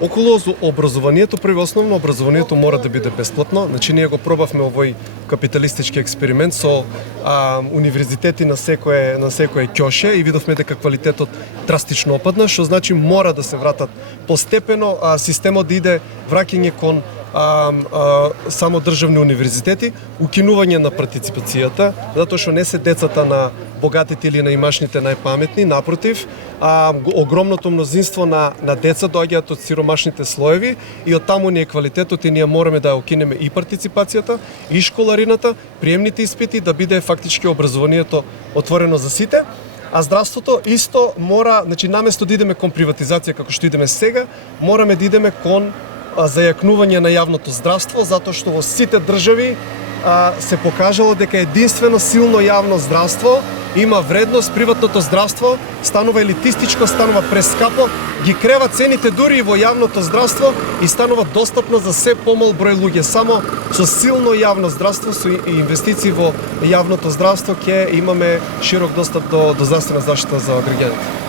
Околу образованието, први основно образованието мора да биде бесплатно. Значи ние го пробавме овој капиталистички експеримент со универзитети на секое ќоше и видовме дека квалитетот драстично опадна, што значи мора да се вратат постепено системот да иде враќање кон само државни универзитети, укинување на партиципацијата, затоа што не се децата на богатите или на имашните најпаметни, напротив, огромното мнозинство на деца доаѓаат од сиромашните слоеви и од таму ни е квалитетот и ние мораме да укинеме и партиципацијата, и школарината, приемните испити, да биде фактички образованието отворено за сите. А здравството исто мора, значи наместо да идеме кон приватизација како што идеме сега, мораме да идеме кон зајакнување на јавното здравство, затоа што во сите држави се покажало дека единствено силно јавно здравство има вредност, приватното здравство станува елитистичко, станува прескапо, ги крева цените дури и во јавното здравство и станува достапно за се помал број луѓе. Само со силно јавно здравство, со инвестиции во јавното здравство ќе имаме широк достап до здравствена заштита за граѓаните.